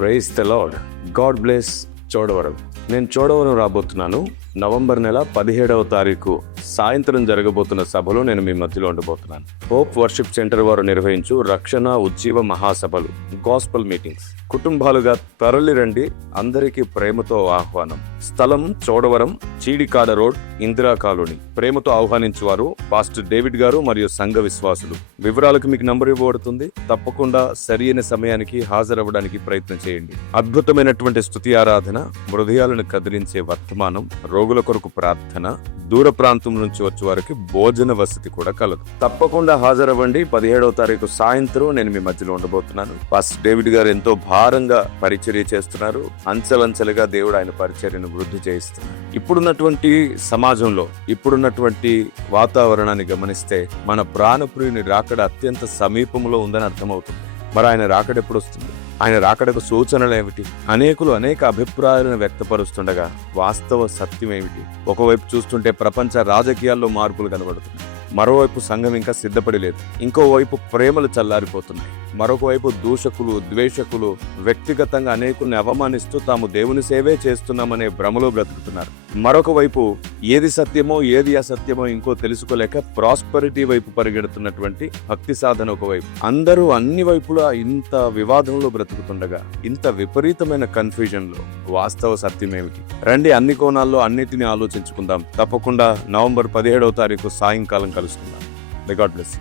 Praise the lord. God bless Chodavaram. నేను Chodavaram రాబోతున్నాను. November నెల 17వ తారీఖు సాయంత్రం జరగబోతున్న సభలో నేను మీ మధ్యలో ఉండబోతున్నాను. హోప్ వర్షిప్ సెంటర్ వారు నిర్వహించు రక్షణ ఉజ్జీవ మహాసభలు, గాస్పల్ మీటింగ్స్. కుటుంబాలుగా తరలి రండి. అందరికీ ప్రేమతో ఆహ్వానం. స్థలం చోడవరం, చీడికాడ రోడ్, ఇందిరా కాలనీ. ప్రేమతో ఆహ్వానించువారు పాస్టర్ డేవిడ్ గారు మరియు సంఘ విశ్వాసులు. వివరాలకు మీకు నంబర్ ఇవ్వబడుతుంది. తప్పకుండా సరైన సమయానికి హాజరవ్వడానికి ప్రయత్నం చేయండి. అద్భుతమైనటువంటి స్తుతి ఆరాధన, హృదయాలను కదిలించే వర్తమానం, రోగుల కొరకు ప్రార్థన, దూర ప్రాంతం నుంచి వచ్చే వారికి భోజన వసతి కూడా కలదు. తప్పకుండా హాజరవ్వండి. 17వ తారీఖు సాయంత్రం నేను మీ మధ్యలో ఉండబోతున్నాను. పాస్టర్ డేవిడ్ గారు ఎంతో భారంగా పరిచర్య చేస్తున్నారు. అంచెలంచెలుగా దేవుడు ఆయన పరిచర్యను వృద్ధి చేయిస్తున్నారు. ఇప్పుడున్నటువంటి సమాజంలో, ఇప్పుడున్నటువంటి వాతావరణాన్ని గమనిస్తే మన ప్రాణప్రియుని రాకడ అత్యంత సమీపంలో ఉందని అర్థమవుతుంది. మరి ఆయన రాకడ ఎప్పుడు వస్తుంది? ఆయన రాకడకు సూచనలు ఏమిటి? అనేకులు అనేక అభిప్రాయాలను వ్యక్తపరుస్తుండగా వాస్తవ సత్యం ఏమిటి? ఒకవైపు చూస్తుంటే ప్రపంచ రాజకీయాల్లో మార్పులు కనబడుతున్నాయి. మరోవైపు సంఘం ఇంకా సిద్ధపడి లేదు. ఇంకోవైపు ప్రేమలు చల్లారిపోతున్నాయి. మరొక వైపు దూషకులు, ద్వేషకులు వ్యక్తిగతంగా అనేకుల్ని అవమానిస్తూ తాము దేవుని సేవే చేస్తున్నామనే భ్రమలో బ్రతుకుతున్నారు. మరొక వైపు ఏది సత్యమో ఏది అసత్యమో ఇంకో తెలుసుకోలేక ప్రాస్పరిటీ వైపు పరిగెడుతున్నటువంటి భక్తి సాధన ఒకవైపు. అందరూ అన్ని వైపులా ఇంత వివాదంలో బ్రతుకుతుండగా, ఇంత విపరీతమైన కన్ఫ్యూజన్ లో వాస్తవ సత్యం ఏమిటి? రండి, అన్ని కోణాల్లో అన్నిటిని ఆలోచించుకుందాం. తప్పకుండా నవంబర్ 17వ తారీఖు సాయంకాలం కలుసుకుందాం. God bless.